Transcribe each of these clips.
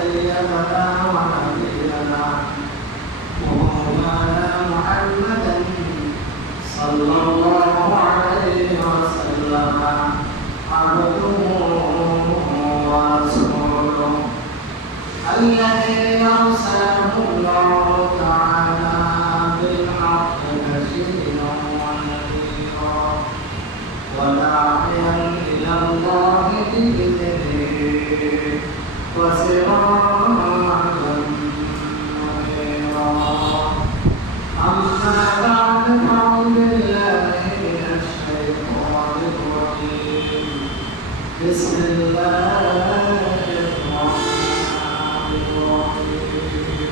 سيدنا ونبينا مولانا محمدا صلى الله عليه وسلم عبده ورسوله الذي أرسله الله تعالى بالحق بشيرا ونذيرا وداعيا إلى الله بإذنه وسراجا منيرا أما بعد فأعوذ بالله من الشيطان الرجيم بسم الله الرحمن الرحيم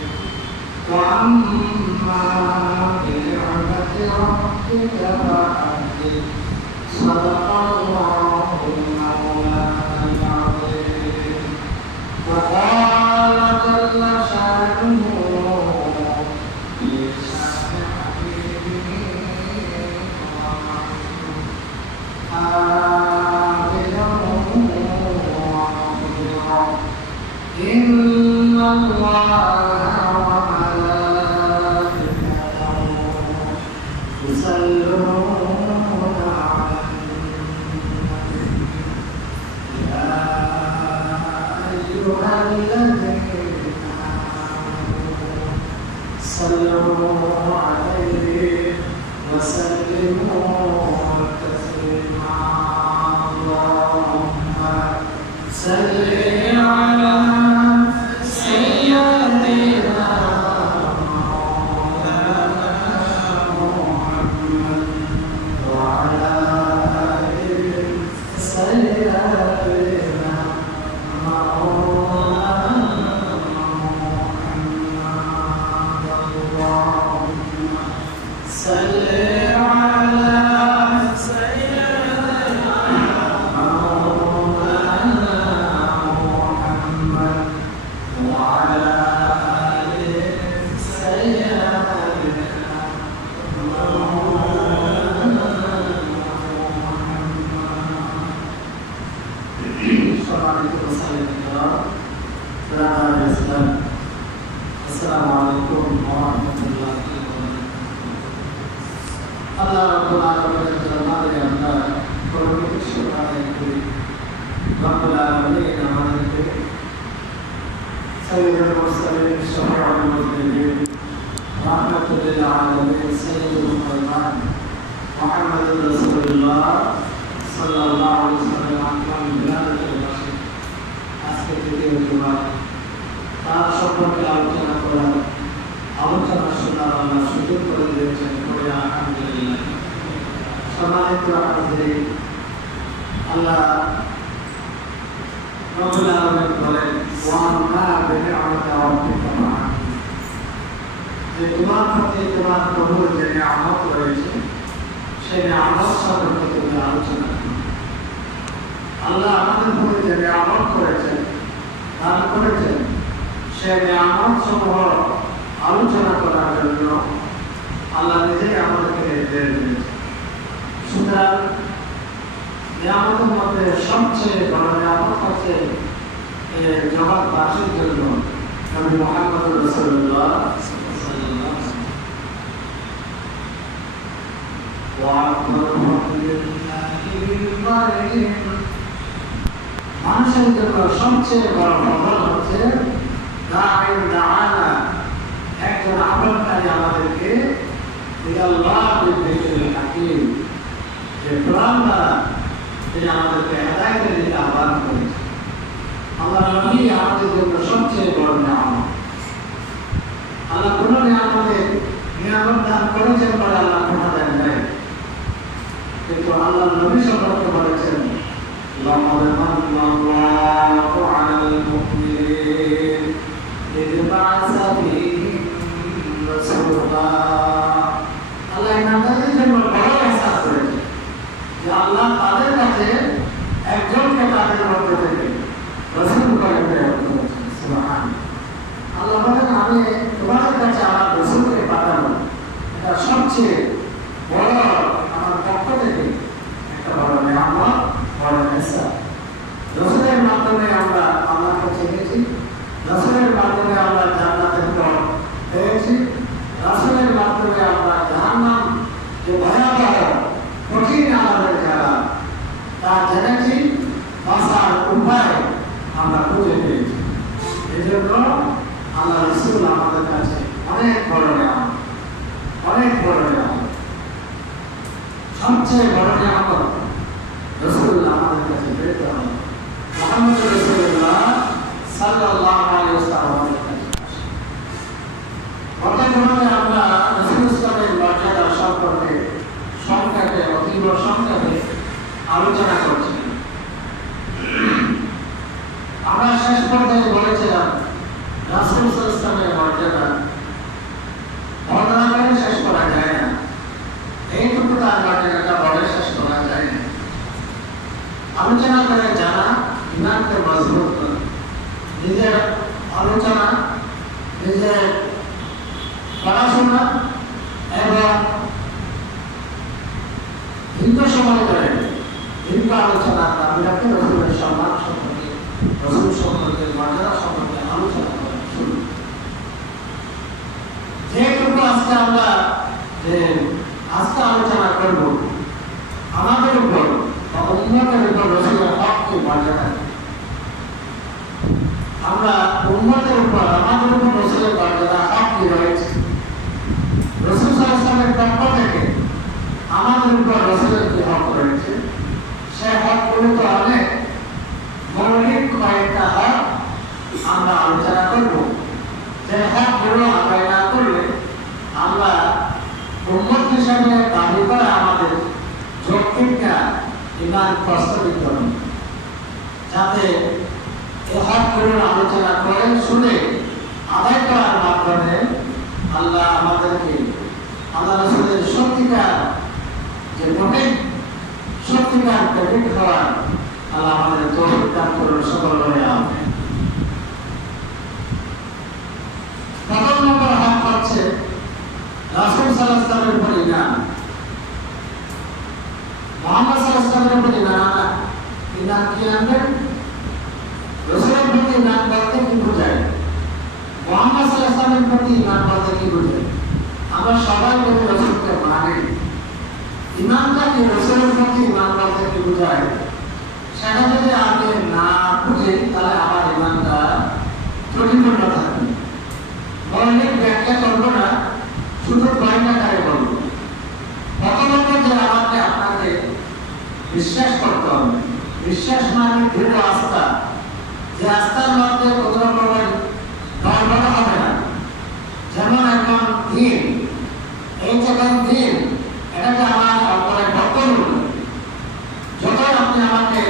وأما بنعمة ربك فحدث صدق الله مولانا العظيم وقال جل شأنه في شأن حبيبه آمنا ومغفرا إن الله وملائكته يصلون على النبي يا أيها الذين آمنوا صلوا عليه وسلموا تسليما اللهم صل على سيدنا مولانا محمد وعلى آله سيدنا مولانا محمد اللهم صل على سيدنا مولانا محمد وعلى آله سيدنا مولانا محمد السلام عليكم ورحمة الله وبركاته الله رب العالمين جلاله আমরা পরমেশ্বর শুকরিয়া করি রব্বুল আলামিন আমাদেরকে সাইয়্যিদুল মুরসালিন শফিউল মুজনিবিন রাহমাতুল লিল আলামিন সাইয়্যিদুল মুরসালিন মুহাম্মদুর রাসূলুল্লাহ সাল্লাল্লাহু আলাইহি ওয়াসাল্লাম আকরাম বিলালাতুল বাশর আজকে থেকে জুমার তার সম্পর্কে আলোচনা করার আলোচনা শোনার আল্লাহ সুযোগ করে দিয়েছেন করে আলহামদুলিল্লাহ সম্মানিত হাজিরিন আল্লাহ রব্বুল আলামিন বলেন ওয়ান্না বিনিআমাতি রাব্বিকা ফাহাদ্দিস যে তোমার প্রতি তোমার প্রভুর যে নিয়ামত রয়েছে সেই নিয়ামত সম্পর্কে তুমি আলোচনা করো আল্লাহ আমাদের প্রতি যে নিয়ামত করেছেন দান করেছেন সেই নিয়ামত সমূহ আলোচনা করার জন্য আল্লাহ নিজেই আমাদেরকে নির্দেশ দিয়েছেন সুতরাং নিয়ামতের মধ্যে সবচেয়ে বড় নিয়ামত হচ্ছে জগৎবাসীর জন্য নবী মুহাম্মদ রাসূলুল্লাহ সাল্লাল্লাহু আলাইহি ওয়াসাল্লাম মানুষের জন্য সবচেয়ে বড় ফজল হচ্ছে একজন আহ্বানকারী আমাদেরকে যে কোরআন দ্বারা তিনি আমাদেরকে হেদায়েতের দিকে আহ্বান করেছেন আল্লাহ নবী আমাদের জন্য সবচেয়ে বড় নিয়ামত আল্লাহ কোন নিয়ামত দান করেছেন বলে আল্লাহ কথা দেন নাই কিন্তু আল্লাহ নবী সম্পর্কে বলেছেন لقد من الله على المؤمنين إذ بعث فيهم رسولا আল্লাহ ইমানদারদের জন্য বড় এহসাস করেছে যে আল্লাহ তাদের কাছে একজনকে তাদের মধ্য থেকে রাসূল করে প্রেরণ করেছেন সুবহানাল্লাহ আল্লাহ বলেন আমি তোমাদের কাছে আমার রাসূলকে পাঠাবো এটা সবচেয়ে বড় আমার পক্ষ থেকে একটা বড় নিয়ামত বড় এহসাস রাসূলের মাধ্যমে আমরা আল্লাহকে চিনেছি রাসূলের মাধ্যমে আমরা জান্নাতের পথ পেয়েছি, রাসূলের মাধ্যমে আমরা জাহান্নাম যে ভয়াবহ কঠিন আমাদের যারা তা জেনেছি, বাঁচার উপায় আমরা খুঁজে পেয়েছি। এই জন্য আল্লাহ রাসূল আমাদের কাছে অনেক বড় নিয়ামত, অনেক বড় নিয়ামত। সবচেয়ে বড় নিয়ামত রাসূল আমাদের কাছে পেতে হবে। মুহাম্মদ রাসূলুল্লাহ সাল্লাল্লাহু আলাইহি ওয়াসাল্লাম। বর্তমানে আমরা রাসূল ইসলামের মর্যাদা সম্পর্কে সংক্ষেপে, অতীব সংক্ষেপে আলোচনা করছি। আমরা শেষ পর্যায়ে বলেছিলাম রাসূল ইসলামের মর্যাদা বর্ণনা করে শেষ করা যায় না, এইটুকু তার মর্যাদাটা বলে শেষ করা যায় না। আলোচনা করে জানা ইমানকে মজবুত করে, নিজের আলোচনা, নিজের পড়াশোনা এবং দীর্ঘ সময় ধরে দীর্ঘ আলোচনা দাবিটাকে রসুলের সম্মান সম্পর্কে, রসুল সম্পর্কে, মর্যাদা সম্পর্কে আলোচনা করা শুরু। যেটুকু আজকে আমরা আলোচনা করব আমাদের উপর বা উম্মতের উপর রসুলের হককে মর্যাদা, আমরা উম্মতের উপর আমাদের উপর রসুলের মর্যাদা হক কি রয়েছে, রসুল সাল্লাল্লাহু আলাইহি ওয়াসাল্লামের পক্ষ থেকে আমাদের উপর রসুলের কি হক রয়েছে, সে হকগুলো তো অনেক মৌলিক কয়েকটা হক আমরা আলোচনা করব। যে হকগুলো আদায় না করলে আমরা উম্মত হিসাবে দাবি করা আমাদের যৌক্তিকটা ইমান প্রস্তাবিত হবে। যাতে এই হকগুলোর আলোচনা করে শুনে আদায় করার মাধ্যমে আল্লাহ আমাদেরকে আল্লাহ রাসূলের সত্যিকার যে মোটেই সত্যিকার প্রেমিক হওয়ার আল্লাহ আমাদের তৌফিক দান করুন। সকল বলে আমিন। প্রথম নম্বর হক হচ্ছে রাসূল সাল্লাল্লাহু আলাইহি ওয়াসাল্লামের উপর ঈমান। মুহাম্মদ সাল্লাল্লাহু আলাইহি ওয়াসাল্লামের উপর ঈমান আনা, ঈমান কি আনবেন? রসুলের প্রতি ঈমান বলতে কি বোঝায়? মুহাম্মদ সাল্লাল্লাহু আলাইহি ওয়াসাল্লামের প্রতি ঈমান বলতে কি বোঝায়? আমরা সবাই বলি রসুলকে মানি। ঈমানটা কি, রসুলের প্রতি ঈমান বলতে কি বোঝায়? সেটা যদি আমি না বুঝি তাহলে আমার ঈমানটা ত্রুটিপূর্ণ থাকবে। মৌলিক ব্যাখ্যা করবো না, শুধু কয়েকটাকারে বলবো। প্রথমত যে আমাকে আপনাকে বিশ্বাস করতে হবে। বিশ্বাস মানে দৃঢ় আস্থা, যে আস্থার মধ্যে কোনো রকমের গড়বড় হবে না। যেমন এখন দিন, এই যখন দিন, এটাকে আমার অন্তরে বর্তমান যতই আপনি আমাকে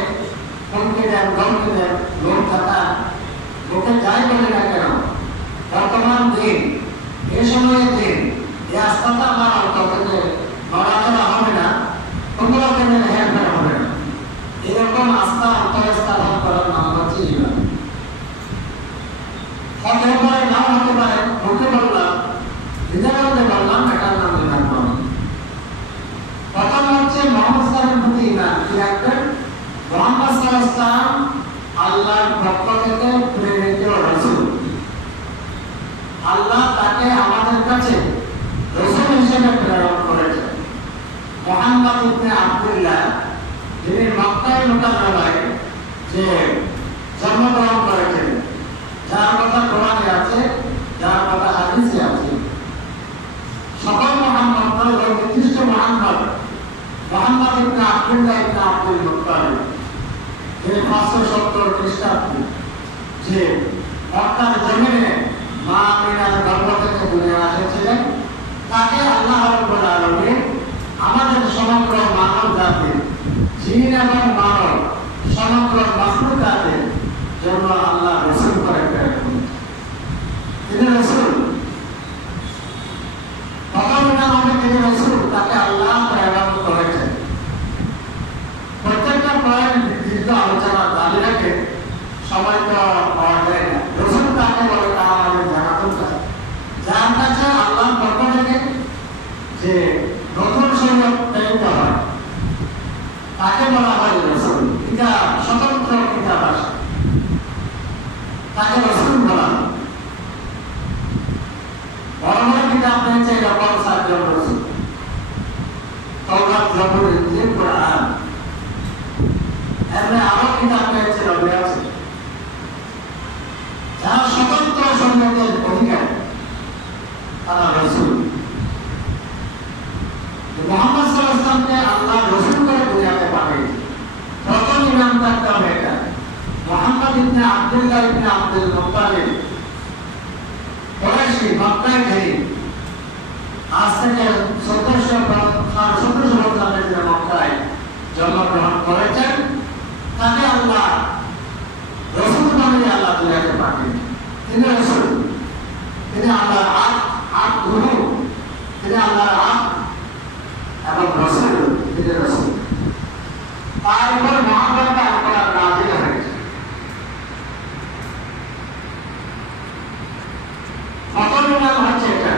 হুমকি দেন, ধমকি দেন, লোক থাকা লোকে যাই বলে না কেন, বর্তমান দিন, এই সময়ের দিন, এই আস্থাটা আমার অন্তর থেকে নড়াচড়া হবে না, কোনো রকমের হেরফের হবে না। এরকম আস্থা অন্তরে স্থাপন করার নাম হচ্ছে ঈমান। হতে পারে, নাও হতে পারে, মুখে বললাম, হৃদয়ে বললাম, এটার নাম ঈমান নয়। প্রথম হচ্ছে মুহাম্মদ সাল্লাল্লাহু আলাইহি ওয়াসাল্লামের প্রতি ঈমান কি রাখবেন? মুহাম্মদ সাল্লাল্লাহু আলাইহি ওয়াসাল্লাম আল্লাহর পক্ষ থেকে প্রেরিত রাসূল। আল্লাহ তাকে আমাদের কাছে রাসূল হিসেবে প্রেরণ করেছেন। মুহাম্মদ ইবনে আব্দুল্লাহ, যিনি মক্কায় মুকাররমায় যে জন্মগ্রহণ করেছেন, যার কথা কোরআনে আছে, যার কথা হাদিসে আছে, সকল মুহাম্মদ নয়, ওই নির্দিষ্ট মুহাম্মদ, মুহাম্মদ ইবনে আব্দুল্লাহ ইবনে আব্দুল মুত্তালিব, যিনি 570 খ্রিস্টাব্দে যে মক্কার জমিনে মা আমিনার গর্ভ থেকে দুনিয়া এসেছিলেন, তাকে আল্লাহ রাব্বুল আলামিন আমাদের সমগ্র মানব জাতির, জিন এবং মানব সমগ্র মাখলুকাতের জন্য আল্লাহ রাসূল করে প্রেরণ করেছেন। তিনি রাসূল, প্রথমে আমাদের তিনি রাসূল, তাকে আল্লাহ প্রেরণ করেছেন। প্রত্যেকটা পয়েন্ট দীর্ঘ আলোচনা দাবি রাখে, সময় তো পাওয়া যায় না। রাসূল তাকে বলে তা আমাদের জানাতে চাই, যার কাছে আল্লাহর পক্ষ থেকে যে নতুন শরীয়ত প্রেরিত হয় তাকে বলা হয় রাসূল। এটা স্বতন্ত্র তাওরাত, জবুর, ইনজিল, কুরআন। এমনি আরো কিতাব পেয়েছে, রবে আছে, যারা স্বতন্ত্র শরীয়তের অধিকারী, তারা রাসূল। মুহাম্মদ সাল্লাল্লাহু আলাইহি ওয়াসাল্লামকে আল্লাহ রাসূল করে দুনিয়াতে পাঠিয়েছেন। প্রথম ইমাম থাকতে হবে এটা, মুহাম্মদ ইবনে আব্দুল্লাহ ইবনে আব্দুল মুত্তালিব, কুরাইশি, মক্কায় থেকে আজ থেকে 1700 বছর আগে মক্কায় জন্মগ্রহণ করেছেন। তাকে আল্লাহ রাসূল বানিয়ে আল্লাহ দুনিয়াতে পাঠিয়েছেন। তিনি রাসূল, তিনি আল্লাহর আট গুরু, তিনি আল্লাহর আট এবং রাসূল, তিনি রাসূল। তারপর মহাভারত আল্লাহ নাযিল হয়েছে। প্রথম নাম হচ্ছে এটা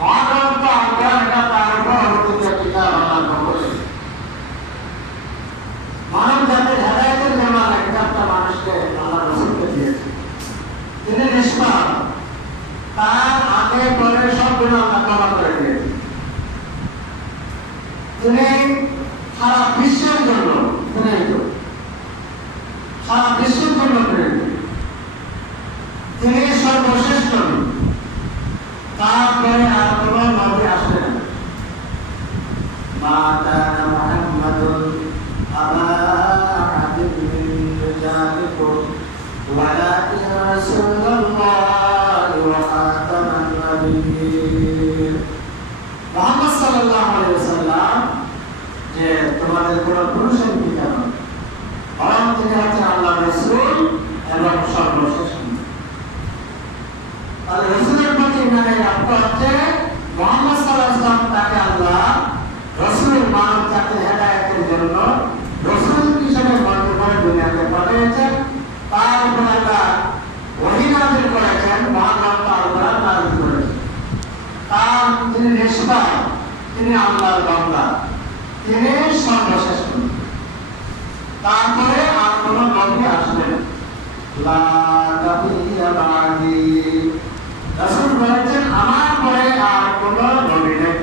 মহাভারত আল্লাহ, এটা তারপর অবতীর্ণ কিতাব আল্লাহ করেছে। মানব জাতির হেদায়েতের জন্য আল্লাহ কিতাবটা মানুষকে আল্লাহ রাসূলকে দিয়েছে। তিনি নিষ্পাপ, তার আগে পরে সব গুনাহ আল্লাহ ক্ষমা করে দিয়েছে। তিনি সারা বিশ্বের জন্য প্রেরিত, সারা বিশ্বের জন্য প্রেরিত। তিনি সর্বশেষ নবী, তারপরে আর কোন নবী আসবে না। মা কানা মুহাম্মাদুন আবা আহাদিন মিন রিজালিকুম ওয়ালাকিন রাসূলুল্লাহি ওয়া খাতামান নাবিয়্যিন। মুহাম্মদ সাল্লাল্লাহু আলাইহি ওয়াসাল্লাম যে তোমাদের কোনো পুরুষের পিতা নয়, বরং তিনি হচ্ছেন আল্লাহর রাসূল এবং সর্বশেষ নবী। আর রাসূলের প্রতি ইমানের অর্থ হচ্ছে মুহাম্মদ সাল্লাল্লাহু আলাইহি ওয়াসাল্লাম তাকে আল্লাহ রাসূল, মানব জাতির হেদায়েতের জন্য রাসূল হিসেবে মনোনীত করে দুনিয়াতে পাঠিয়েছেন। তার উপর আল্লাহ ওহী নাযিল করেছেন, মহাগ্রন্থ আল কোরআন নাযিল করেছেন। তিনি নিষ্পাপ, তিনি আল্লাহর বান্দা, তিনি সর্বশেষ নবী। তারপরে আর কোন নবী আসবেন লা নাবিয়্যা বা'দি। রাসূল বলেছেন আমার পরে আর কোন নবী নেই।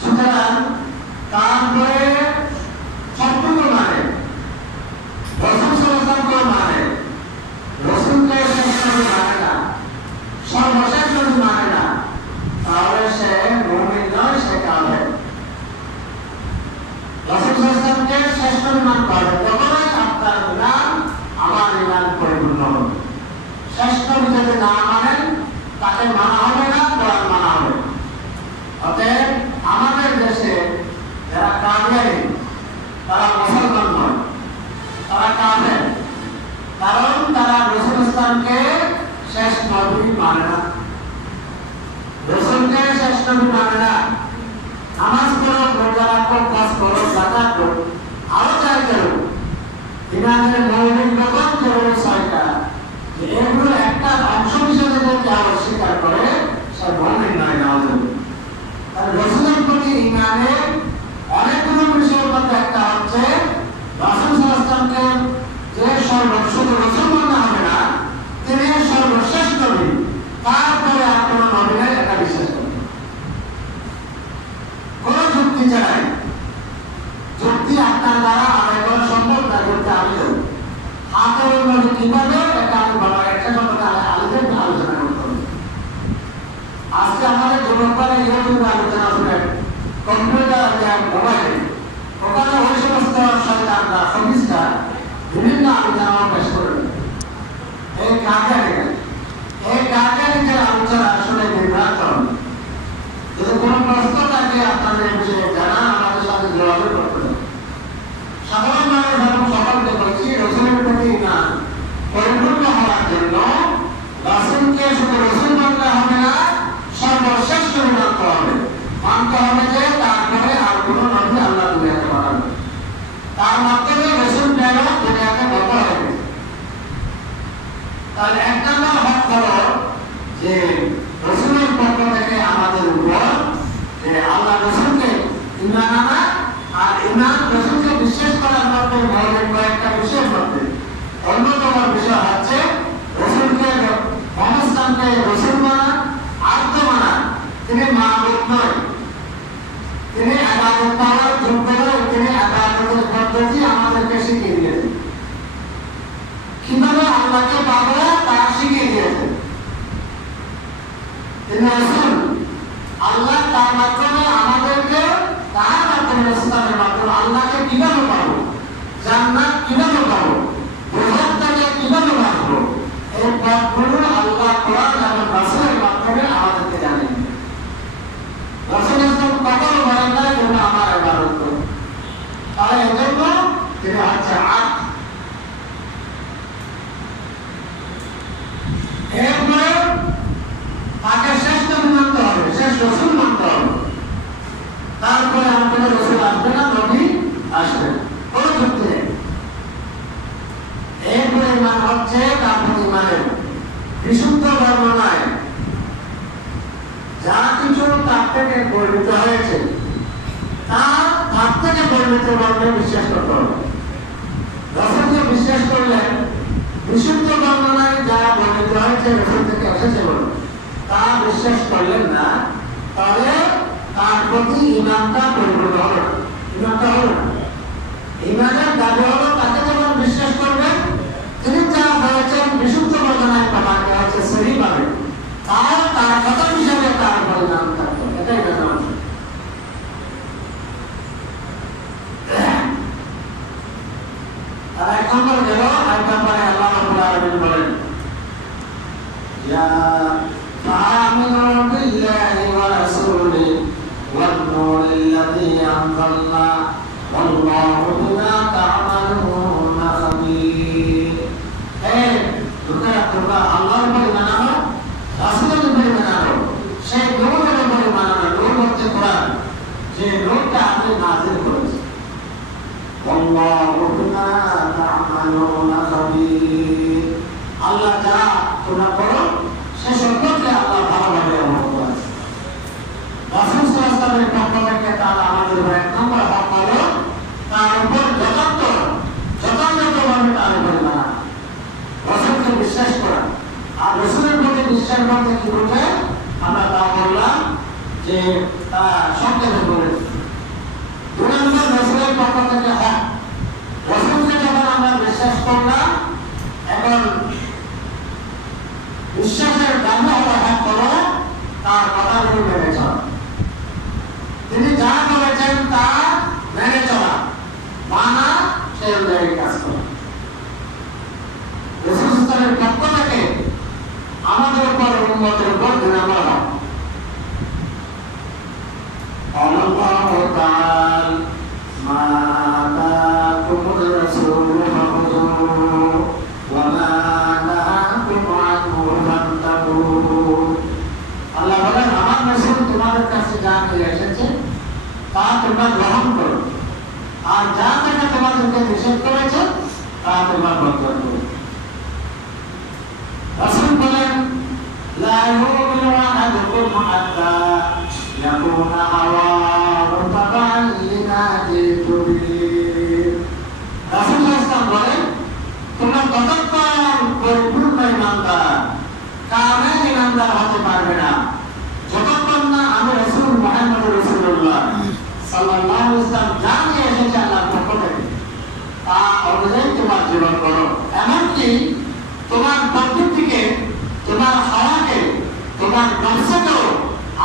সুতরাং তারপরে সবটুকু মানে রাসূল সাল্লাল্লাহু আলাইহি ওয়াসাল্লাম মানে, রাসূলকে শেষ নবী মানে না, সর্বশেষ নবী মানে না, তাহলে সে মুমিন নয়, সে কাফের। রাসূল সাল্লাল্লাহু আলাইহি ওয়াসাল্লামকে শেষ নবী মানতে হবে, তবেই আপনার ঈমান, আমার ঈমান পরিপূর্ণ হবে। শেষ নবী যদি না মানেন, তাকে মানা হবে না, কোরআন মানা হবে। অতএব আমাদের দেশে যারা কাফের, তারা মুসলমান নয়, তারা কাফের, কারণ তারা রাসূল ইসলামকে শেষ নবী মানে না, রাসূলকে শেষ নবী মানে না। নামাজ পড়ো, রোজা রাখো, কাজ করো, যাকাত করো, আরো যাই করো, ইমানের মৌলিক রকম যেগুলো ছয়টা, এগুলো একটা অংশ হিসেবে যদি আরো স্বীকার করে, সে মুমিন নয়। নাউজুবিল্লাহ। রাসূলের প্রতি ইমানের অনেকগুলো বিষয়ের মধ্যে একটা হচ্ছে রাসূল সাল্লাল্লাহু আলাইহি ওয়াসাল্লামকে যে শুধু রাসূল মানা হবে না, তিনি সর্বশেষ নবী, তারপরে আর কোনো নবী নেই, এটা বিশ্বাস করতে হবে। কোনো যুক্তি চাই, যুক্তি আপনার দ্বারা আদায় করা সম্ভব না, করতে আমি হাতের নবী কিভাবে, এটা আমি বলা, একটা সম্পর্কে আলোচনা করতে হবে। আজকে আমাদের যুবকরা ইউটিউবে আলোচনা করেন, কম্পিউটার, মোবাইলে, ওখানে ওই সমস্ত শয়তানরা, খবিসরা বিভিন্ন আলোচনা পেশ করেন। এই কাজের আলোচনা আসলে নির্বাচন। যদি কোনো প্রশ্ন থাকে আপনাদের বিষয়ে জানা, আমাদের সাথে যোগাযোগ করতে হবে। সাধারণ মানুষ এবং সকলকে বলছি, রাসূলের প্রতি ঈমান পরিপূর্ণ হওয়ার জন্য রাসূলকে শুধু রাসূল মানতে হবে না, সর্বশেষ নবী মানতে হবে। মানতে হবে যে তারপরে আর কোনো নবী আল্লাহ দুনিয়াতে পাঠাবেন, তার মাধ্যমে রাসূল প্রেরণ দুনিয়াতে বন্ধ হয়ে গেছে। তাহলে এক নম্বর হক হলো যে রাসূলের পক্ষ থেকে আমাদের উপর যে আল্লাহ রাসূলকে ঈমান আনা, আর ঈমান রাসূলকে বিশ্বাস করার মধ্যে মৌলিক কয়েকটা বিষয়ের মধ্যে অন্যতম বিষয় হচ্ছে রাসূলকে, মুহাম্মদ সাল্লাল্লাহু আলাইহি ওয়াসাল্লামকে রাসূল মানা, আর্থ মানা, তিনি মাবুদ নয়, যোগ্য নয় তিনি ইবাদতের পদ্ধতি আমাদেরকে শিখিয়ে দিয়েছেন। কিভাবে আল্লাহকে পাবো তা শিখিয়ে দিয়েছেন তিনি রাসূল। আল্লাহ তার মাধ্যমে আমাদেরকে তার মাধ্যমে রাসূলের মাধ্যমে আল্লাহকে কিভাবে পাবো, জান্নাত কিভাবে পাবো, দোজখকে কিভাবে বাঁচবো, এই পথগুলো আল্লাহ কোরআন এবং রাসূলের মাধ্যমে আমাদেরকে জানিয়ে দিয়েছেন। রাসূল কখনো বলেন না তোমরা আমার ইবাদত করো, তাহলে এজন্য তিনি হচ্ছে আব্দ। এরপরে তাকে শ্রেষ্ঠ মানতে হবে, শেষ রাসূল মানতে হবে। তারপরে আমাদের রাসূল আসবে না, নবী আসবে না, কোনো যুক্তি নেই। এরপরে ইমান হচ্ছে তারপর ইমানের বিশুদ্ধ বর্ণনায় যা কিছু তার থেকে বর্ণিত হয়েছে তার থেকে বর্ণিত বর্ণে বিশ্বাস করতে হবে। রাসূলকে বিশ্বাস করলেন বিশুদ্ধ বর্ণনায় যা বর্ণিত হয়েছে রাসূল থেকে এসেছে বলে তা বিশ্বাস করলেন না, তাহলে তার প্রতি ইমানটা পরিপূর্ণ হবে না, ইমানটা হবে না। ইমানের দাবি হলো তাকে যখন বিশ্বাস করবেন তিনি যা বলেছেন বিশুদ্ধ বর্ণনায় প্রমাণ করা হচ্ছে সহি পাবে, তার তার কথা হিসাবে তার উপর ইমান থাকবে, এটাই কথা। আর এক নম্বর গেল, এক নম্বরে আল্লাহ রাব্বুল আলামিন বলেন ইয়া ফাআমিনু বিল্লাহি ওয়া রাসূলিহি ওয়ান নূরিল্লাযী আনজালনা ওয়াল্লাহু বিমা তা'মালুনা খাবীর। তোমরা আল্লাহর উপর ঈমান আনো, রাসূলের উপর ঈমান আনো, সেই নূরের উপর ঈমান আনো। নূর হচ্ছে কোরআন, যে নূরটা আমি নাযিল করেছি। ওয়াল্লাহু বিমা তা'মালুনা খাবীর। আল্লাহ যা তোমরা করো সে সম্পর্কে আল্লাহ ভালোভাবে অবগত আছে। রাসূল সাল্লাল্লাহু আলাইহি ওয়াসাল্লামের পক্ষ থেকে তারা আমাদের উপর এক নম্বর হক হলো তার উপর যথাযথভাবে তার উপর মানা, রাসূলকে বিশ্বাস করা। আর রাসূলের প্রতি বিশ্বাস বলতে কি বোঝে আমরা তা বললাম যে তা সংক্ষেপে বলেছি। দুই নম্বর রাসূলের পক্ষ থেকে হক, রাসূলকে যখন আমরা বিশ্বাস করলাম এখন বিশ্বাসের দাবি হলো হক করো তার কথাগুলো মেনে চলা, তিনি যা বলেছেন তা মেনে চলা, মানা সেই অনুযায়ী কাজ করা। রাসূল সাল্লাল্লাহু আলাইহি পক্ষ থেকে আমাদের উপর উম্মতের উপর দুই নম্বর হক। আল্লাহু তাআলা মা আতাকুমুর রাসূলু ফাখুযুহু ওয়া মা নাহাকুম আনহু ফান্তাহু। আল্লাহ বলেন আমার রাসূল তোমাদের কাছে যা নিয়ে এসেছে তা তোমরা গ্রহণ করো, আর যা থেকে তোমাদেরকে নিষেধ করেছে তা তোমরা বর্জন করো। রাসূল বলেন লা ইউমিনু আহাদুকুম হাত্তা ইয়াকুনা হাওয়াহু তাবা'আন লিমা জি'তু বিহি। রাসূল সাল্লাল্লাহু বলেন তোমরা ততক্ষণ পরিপূর্ণ ঈমানদার, কামেল ঈমানদার হতে পারবে না যতক্ষণ না আমি রাসূল মুহাম্মদ রাসূলুল্লাহ সাল্লাল্লাহু আলাইহি ওয়াসাল্লাম যা নিয়ে এসেছে আল্লাহর পক্ষ থেকে তা অনুযায়ী তোমার জীবন করো। এমনকি তোমার প্রকৃতিকে, তোমার হাওয়াকে, তোমার নফসকেও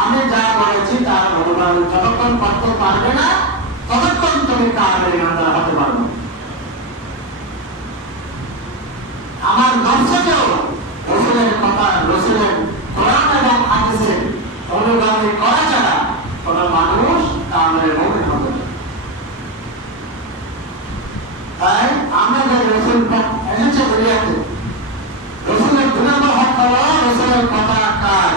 আমি যা বলেছি তার অনুযায়ী যতক্ষণ করতে পারবে না ততক্ষণ তুমি কামেল ঈমানদার হতে পারবে না। আমার নফসকেও রাসূলের কথা, রাসূলের কোরআন এবং হাদিসের অনুগামী করা ছাড়া কোন মানুষ কামেল মুমিন হবে না। তাই আমরা যে রাসূল এসেছে দুনিয়াতে, রাসূলের দুই নম্বর হক হলো রাসূলের কথা, কাজ,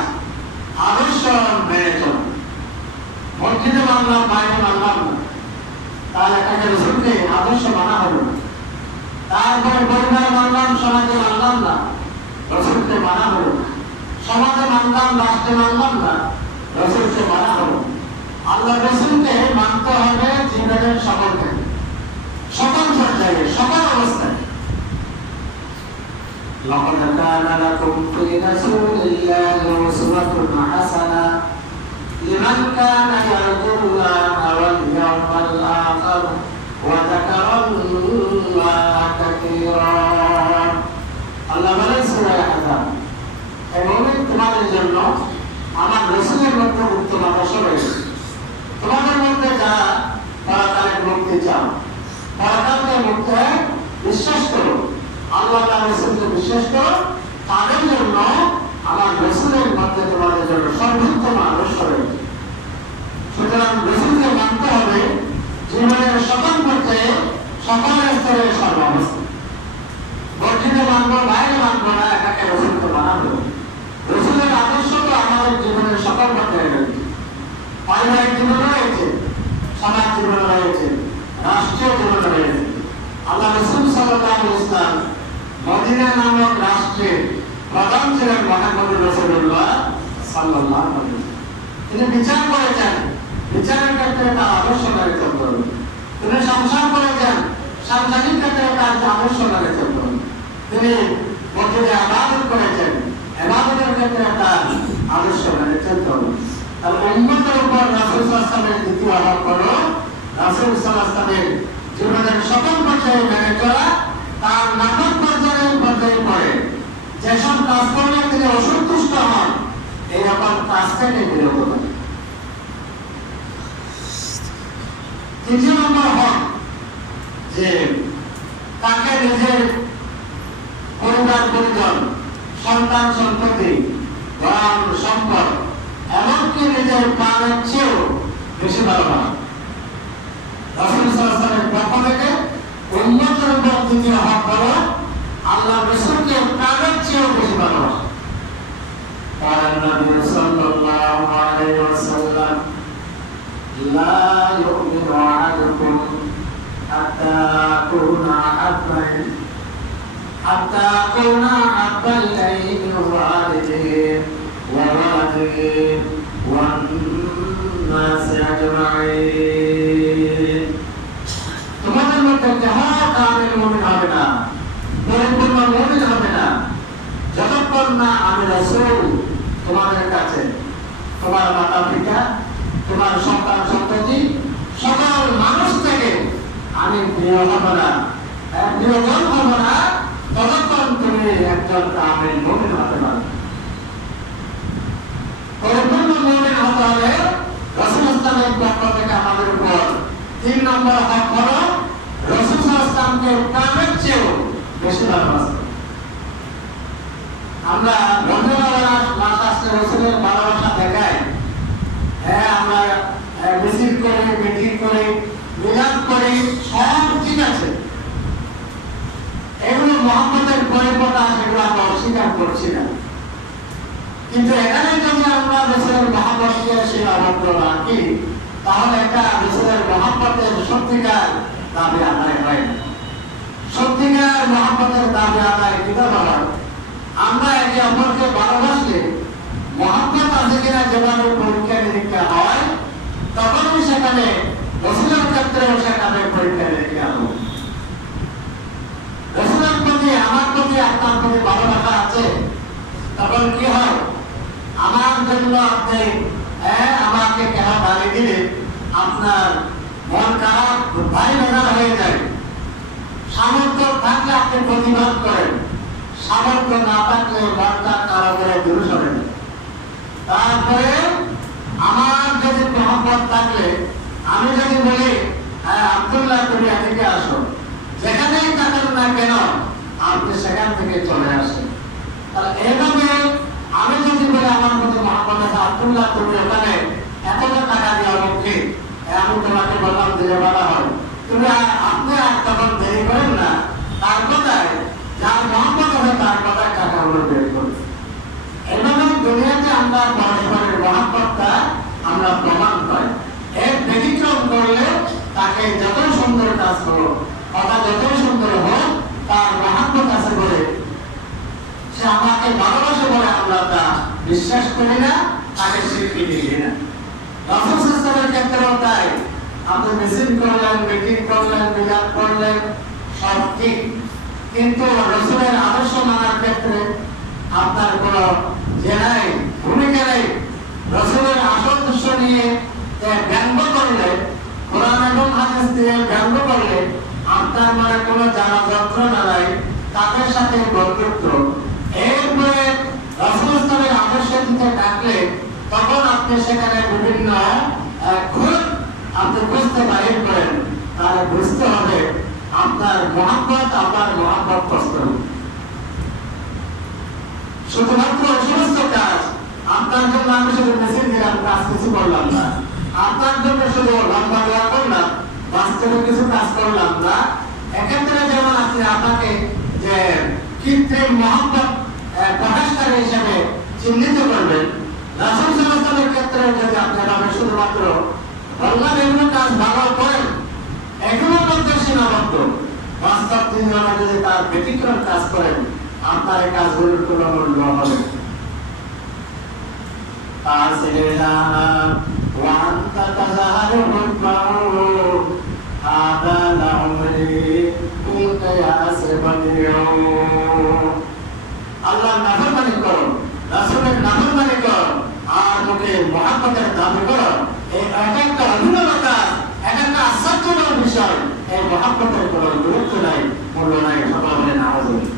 আদর্শ মেনে চলা। মসজিদে মানলাম, বাইরে মানলাম না, তাহলে তাকে রাসূলকে আদর্শ মানা হবে না। তারপরে পরিবার মানলাম, সমাজে মানলাম না, রাসূলকে মানা হলো না। সমাজে মানলাম, রাষ্ট্রে মানলাম না, রাসূলকে মানা হলো। আল্লাহ রাসূলকে মানতে হবে জীবনের সকল ক্ষেত্রে, সকল পর্যায়ে, সকল অবস্থায়। لقد كان لكم في رسول الله أسوة حسنة لمن كان يرجو الله واليوم الآخر মুক্তি চাও, পরকালে মুক্তি বিশ্বাস করো, আল্লাহ তাআলা রাসূলকে বিশ্বাস করো, তাদের জন্য আমার রাসূলের মধ্যে তোমাদের জন্য সর্বোত্তম আদর্শ রয়েছে। সুতরাং রাসূলকে মানতে হবে জীবনের সকল পর্যায়ে, সকল স্তরে, সর্বাবস্থায়। মসজিদে মানবো, বাইরে মানবো না, এটাকে রাসূলকে মানাবো। রাসূলের আদর্শ তো আমাদের জীবনের সকল পর্যায়ে রয়েছে। পারিবারিক জীবনে রয়েছে, সমাজ জীবনে রয়েছে, রাষ্ট্রীয় জীবনে রয়েছে। আল্লাহ রাসূল সাল্লাল্লাহু আলাইহি ওয়াসাল্লাম মদিনা নামক রাষ্ট্রের প্রধান ছিলেন মুহাম্মদুর রাসূলুল্লাহ সাল্লাল্লাহু আলাইহি ওয়াসাল্লাম। তিনি বিচার করেছেন, বিচারের ক্ষেত্রে তার আদর্শ মেনে চলতে হবে। তিনি সংসার করেছেন, সাংসারিক ক্ষেত্রে তার আদর্শ মেনে চলতে হবে। তিনি মসজিদে ইবাদত করেছেন, ইবাদতের ক্ষেত্রে তার আদর্শ মেনে চলতে হবে। তাহলে উম্মতের উপর রাসূল সাল্লাল্লাহু আলাইহি ওয়াসাল্লামের দ্বিতীয় হক হলো রাসূল সাল্লাল্লাহু আলাইহি ওয়াসাল্লামের জীবনের সকল পর্যায়ে মেনে চলা, তার নাটক পর্যায়ে পড়ে যেসব কাজ করলে তিনি অসন্তুষ্ট হন, এইরকম কাজ থেকে বিরত থাকেন। তৃতীয় নম্বর হক যে তাকে নিজের পরিবার পরিজন, সন্তান সন্ততি, ধন সম্পদ, এমনকি নিজের প্রাণের চেয়েও বেশি ভালোবাসা। রাসূল সাল্লাল্লাহু আলাইহি ওয়াসাল্লামের পক্ষ থেকে উম্মতের উপর দ্বিতীয় হক হলো আল্লাহ রাসূলকে প্রাণের চেয়েও বেশি ভালোবাসা। قال النبي صلى الله عليه وسلم لا يؤمن أحدكم حتى أكون أحب إليه من والده وولده والناس أجمعين। তোমাদের মধ্যে কেহ কামিল মুমিন হবে না, পরিপূর্ণ মুমিন হবে না, যতক্ষণ না আমি রাসূল তোমাদের কাছে, তোমার মাতা পিতা, তোমার সন্তান সন্ততি, সকল মানুষ থেকে আমি প্রিয় হব না, প্রিয়জন হব না, ততক্ষণ তুমি একজন কামিল মুমিন হতে পারবে। পরিপূর্ণ মুমিন হতে হলে রাসূল ইসলামের পক্ষ থেকে আমাদের উপর 3 নম্বর হক হলো রাসূল ইসলামকে প্রাণের চেয়েও বেশি ভালোবাসা। আমরা রমজান মাস আসলে রাসূলের ভালোবাসা দেখাই, হ্যাঁ আমরা মিছিল করি, মিটিং করি, মিলাদ করি, সব ঠিক আছে, এগুলো মুহাম্মদের পরিপ্রকাশ, এগুলো আমরা অস্বীকার করছি না। কিন্তু এখানে যদি আমরা রাসূলের মহব্বতকে সীমাবদ্ধ রাখি, তাহলে এটা রাসূলের মহব্বতের সত্যিকার দাবি আদায় হয় না। সত্যিকার মহব্বতের দাবি আদায় কিভাবে হয়? আমরা একে অপরকে ভালোবাসলে মহব্বত আছে কিনা যেভাবে পরীক্ষা নিরীক্ষা হয়, তখনই সেখানে রাসূলের ক্ষেত্রেও সেখানে পরীক্ষা নিরীক্ষা হবে। রাসূলের প্রতি, আমার প্রতি, আপনার প্রতি ভালোবাসা আছে, তখন কি হয়? আমার জন্য আপনি আমাকে কেন গালি দিলে আপনার মন খারাপ, ভারী বেজার হয়ে যায়। সামর্থ্য থাকলে আপনি প্রতিবাদ করেন, সামর্থ্য না থাকলে মনটা কারো করে দূরে সরেন। তারপরে আমার যদি মহব্বত থাকলে আমি যদি বলি আব্দুল্লাহ তুমি এদিকে আসো, যেখানেই থাকেন না কেন আপনি সেখান থেকে চলে আসেন। তাহলে এইভাবে আমি যদি বলি আমার মধ্যে মহব্বত আছে, আব্দুল্লাহ তুমি ওখানে এতটা টাকা দেওয়া মুখে, আমি তোমাকে বললাম দিলে বলা হয়, তুমি আপনি আর তখন দেরি করেন না, তার কথায় যার মহব্বত হবে তার কথায় টাকাগুলো বের করবে। এইভাবে দুনিয়াতে আমরা পরস্পরের মহব্বতটা আমরা প্রমাণ পাই। এর ব্যতিক্রম করলে তাকে যতই সুন্দর কাজ করো, কথা যতই সুন্দর হোক, তার মহব্বত আছে বলে, সে আমাকে ভালোবাসে বলে আমরা তা বিশ্বাস করি না, তাকে স্বীকৃতি দিই না। রাসূল সাল্লাল্লাহু আলাইহি ওয়াসাল্লামের ক্ষেত্রেও তাই। আপনি মিছিল করলেন, মিটিং করলেন, মিলাদ করলেন, সব ঠিক, কিন্তু রাসূলের আদর্শ মানার ক্ষেত্রে আপনার কোনো নাই, ভূমিকা নেই। রাসূলের আদর্শ নিয়ে ব্যঙ্গ করলে, কোরআন এবং হাদিস দিয়ে ব্যঙ্গ করলে আপনার মনে কোনো জ্বালা যন্ত্রণা নাই, তাদের সাথে বন্ধুত্ব। এরপরে রাসূল ইসলামের আদর্শ দিতে ডাকলে তখন আপনি সেখানে বিভিন্ন খুঁত আপনি খুঁজতে বাহির করেন, তাহলে বুঝতে হবে আপনার মহাব্বত কষ্ট। শুধুমাত্র সমস্ত কাজ আপনার জন্য আমি শুধু মেসেজ দিলাম, কাজ কিছু করলাম না। আপনার জন্য শুধু লম্বা দোয়া করলাম, বাস্তবে কিছু কাজ করলাম না। এক্ষেত্রে যেমন আপনি আপনাকে যে কৃত্রিম মহাব্বত প্রকাশকারী হিসেবে চিহ্নিত করবেন, রাসূল সাল্লাল্লাহু আলাইহি ওয়াসাল্লামের ক্ষেত্রে যদি আপনি ভাবেন শুধুমাত্র আল্লাহ এগুলো কাজ ভালো করেন, এগুলোর মধ্যে সীমাবদ্ধ, বাস্তব তিনি যদি তার ব্যতিক্রম কাজ করেন, আপনার এই কাজগুলোর কোনো মূল্য হবে। আল্লাহ নাফরমানি করো, রাসূলের নাফরমানি করো, আর লোকে মহাব্বতের দাবি করো, এটা একটা অভিনব কাজ, এটা একটা আশ্চর্যজনক বিষয়। এই মহাব্বতের কোনো গুরুত্ব নাই, মূল্য নাই। সকল বলে নাউযুবিল্লাহ।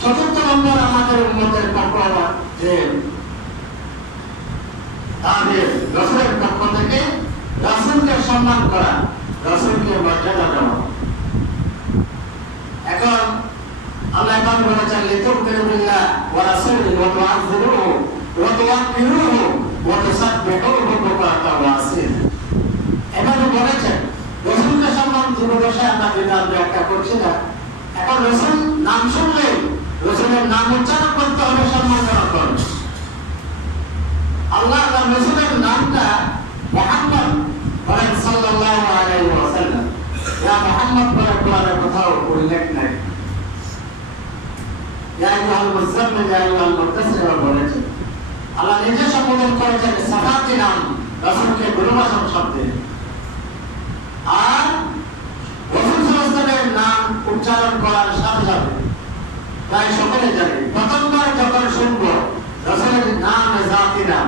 চতুর্থ নম্বর আমাদের উম্মতের পক্ষ যে তাদের রাসূলের পক্ষ থেকে রাসূলকে সম্মান করা, রাসূলকে মর্যাদা দেওয়া। এখন আল্লাহ পাক বলেছেন লিতুমিনু বিল্লাহ ওয়া রাসূলিহি ওয়া তু'আযযিরুহু ওয়া তুওয়াক্কিরুহু ওয়া তুসাব্বিহুহু বুকরাতান ওয়া আসীলা। এভাবে বলেছেন রাসূলকে সম্মান জীবদশায় আমরা বিধান ব্যাখ্যা করছি না। এখন রাসূল নাম শুনলে রাসূলের নাম উচ্চারণ করতে হবে, সম্মান করা করবে। আল্লাহ তার রাসূলের নামটা মুহাম্মদ বলেন সাল্লাল্লাহু আলাইহি ওয়াসাল্লাম। ইয়া মুহাম্মদ বলে কোরআনের কোথাও উল্লেখ নাই। ইয়া আইয়ুহাল মুযাম্মিল ইয়া আইয়ুহাল মুদ্দাসসির বলেছেন। আল্লাহ নিজে সম্বোধন করেছেন সাফাতি নাম রাসূলকে গুণবাচক শব্দে। আর রাসূল সাল্লাল্লাহু আলাইহি ওয়াসাল্লামের নাম উচ্চারণ করার সাথে সাথে তাই সকলে জানে প্রথমবার যখন শুনবো রাসূলের নাম জাতি নাম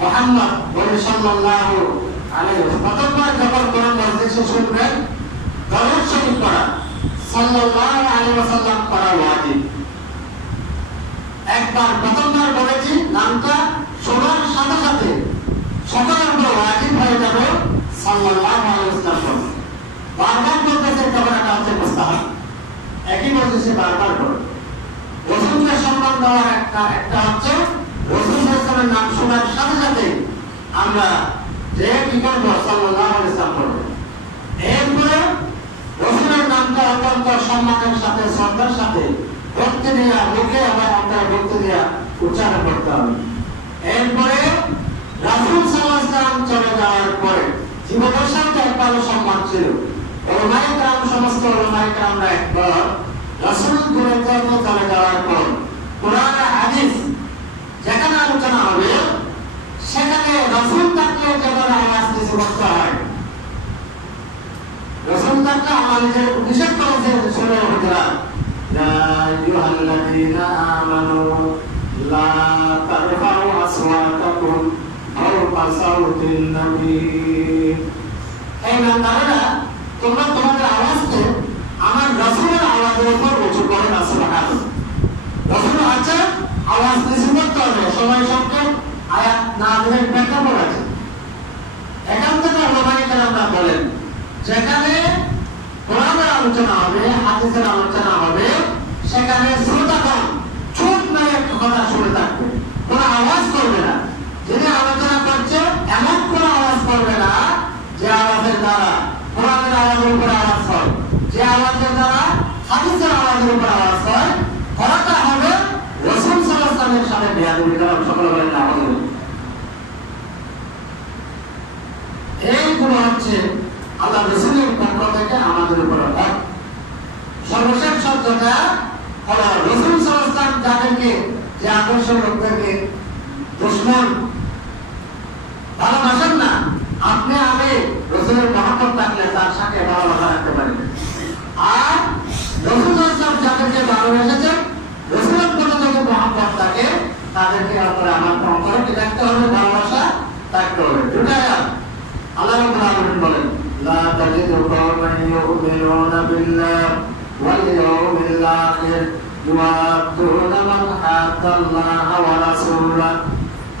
মুহাম্মদ বলে সাল্লাল্লাহু আলাইহি ওয়াসাল্লাম, প্রথমবার যখন কোন মজলিসে শুনবেন দরুদ শরীফ পড়া, সাল্লাল্লাহু আলাইহি ওয়াসাল্লাম পড়া ওয়াজিব। একবার প্রথমবার বলেছি, নামটা শোনার সাথে সাথে সকলের উপর ওয়াজিব হয়ে যাবে সাল্লাল্লাহু আলাইহি ওয়াসাল্লাম। বারবার বলতেছে তখন এটা হচ্ছে মুস্তাহাব। একই মজলিসে বারবার বলে রাসূলকে সম্মান দেওয়ার একটা হচ্ছে রাসূল সাল্লাল্লাহু আলাইহি ওয়াসাল্লামের নাম শোনার সাথে সাথে আমরা যে কি করব সাল্লাল্লাহু আলাইহি ওয়াসাল্লাম করব। এরপরে রাসূলের নামটা অত্যন্ত সম্মানের সাথে শ্রদ্ধার সাথে ভক্তি নিয়ে মুখে আবার আমরা ভক্তি দিয়ে উচ্চারণ করতে হবে। এরপরে রাসূল সাল্লাল্লাহু আলাইহি ওয়াসাল্লাম চলে যাওয়ার পরে জীবদশায় একবারও সম্মান ছিল। ওলামায়ে কেরাম সমস্ত ওলামায়ে কেরামরা একবার রাসূল দুনিয়াতে চলে যাওয়ার পর কোরআন হাদিস যেখানে আলোচনা হবে সেখানে রাসূল থাকলে যেমন আওয়াজ দিতে করতে হয়, রাসূল থাকলে আমাদের নিষেধ করেছে শুনে হুজুরা ইয়া আইয়ুহাল্লাযীনা আমানু লা তারফাউ আসওয়াতাকুম ফাওকা সাওতিন নবী। এই বান্দারা তোমরা তোমাদের আওয়াজকে আমার রাসূলের আওয়াজের উপর উঁচু করে না। সুবহানাল্লাহ। রাসূল আছে, আওয়াজ নিচু করতে হবে। সময় সঙ্গে আয়াত নাযিলের প্রেক্ষাপট আছে। এখান থেকে ওলামায়ে কেরামরা বলেন যেখানে কোরআনের আলোচনা হবে, হাদিসের আলোচনা হবে, সেখানে শ্রোতাগণ চুপ মেরে কথা শুনে থাকবে, কোনো আওয়াজ করবে না। যিনি আলোচনা করছে এমন কোনো আওয়াজ করবে না যে আওয়াজের দ্বারা কোরআনের আওয়াজের উপর আওয়াজ হয়, যে আওয়াজের দ্বারা হাদিসের আওয়াজের উপর আওয়াজ হয়। কথাটা হবে রাসূল সাল্লাল্লাহু আলাইহি ওয়াসাল্লামের সাথে বেয়াদবি করা। সকলে বলেন আমিন। এইগুলো হচ্ছে আল্লাহ রাসূলের পক্ষ থেকে আমাদের উপর হক। সর্বশেষ শব্দটা হলো রাসূল সাল্লাল্লাহু আলাইহি ওয়াসাল্লাম যাদেরকে যে আদর্শ লোকদেরকে দুশমন ভালোবাসেন না, আপনি আমি রাসূলের মহব্বত থাকলে তার সাথে ভালোবাসা রাখতে পারি। আর রাসূল সাল্লাল্লাহু আলাইহি ওয়াসাল্লাম যাদেরকে ভালোবেসেছেন, রাসূলের প্রতি যদি মহব্বত থাকে তাদেরকে আপনারা আমার অন্তরে কি রাখতে হবে, ভালোবাসা থাকতে হবে। দুটাই আল্লাহ রাব্বুল আলামিন বলেন লা তাজিদু কওমান ইউমিনুনা বিল্লাহি ওয়াল ইয়াউমিল আখির ইউআদ্দুনা মান হাদাল্লাহা ওয়া রাসূলাহু।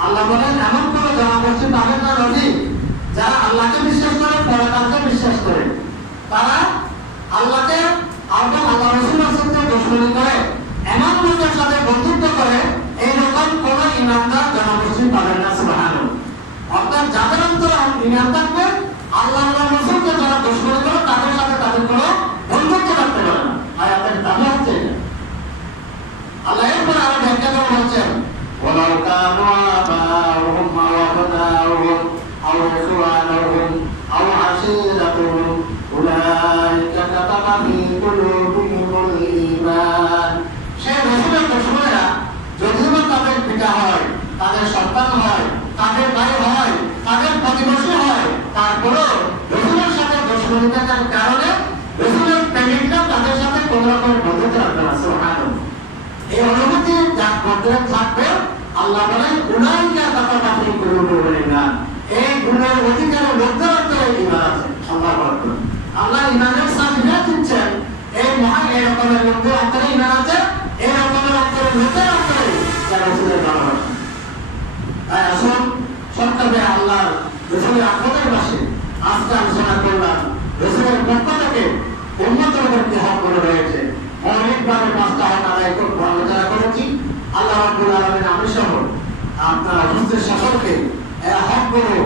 আল্লাহ বলেন এমন কোন জনগোষ্ঠী পাবেন না নবী যারা ইমান থাকবে, আল্লাহ রাসূলকে যারা দুশমন করে তাদের সাথে তাদের কোনো বন্ধুত্ব রাখতে পারে না। আয়াতের দাবি হচ্ছে আল্লাহ এরপর আরো ব্যাখ্যা করে বলছেন ওয়ালাউ কানু আবাহুম আও আবনাউহুম আও ইখওয়ানুহুম আও আশীরাতুহুম উলাইকা কাতাবা ফী কুলুবিহিমুল ঈমান। সে রাসূলের দুশমনেরা যদিও তাদের পিতা হয়, তাদের সন্তান হয়, তাদের ভাই হয়, তাদের প্রতিবেশী হয়, তারপরেও রাসূলের সাথে দুশমনী থাকার কারণে রাসূলের প্রেমিকরা তাদের সাথে কোন রকম বন্ধুত্ব রাখবে না। সুবহানাল্লাহ। এই অনুভূতি যার মধ্যে থাকবে, আল্লাহ বলেন উলাইকা কাতাবা ফী কুলুবিহিমুল ঈমান। এই গুণের অধিকারের লোকদের অন্তরে ঈমান আছে। আল্লাহু আকবার। আল্লাহ ঈমানের সার্টিফিকেট দিচ্ছেন এই মহান এই রকমের লোকদের অন্তরে ঈমান আছে, এই রকমের অন্তরে লোকের অন্তরে যারা রাসূলের ভালোবাসে। তাই আসুন সত্যি আল্লাহ রাসূলের আখেরাতের পাশে আজকে আলোচনা করলাম রাসূলের পক্ষ থেকে উম্মতের উপর কি হক করে রয়েছে। মৌলিকভাবে 5টা হক আদায় করতে আলোচনা করেছি। আল্লাহ রাব্বুল আলামিন আমি সহ আপনারা অসুস্থ সকলকে হকগুলো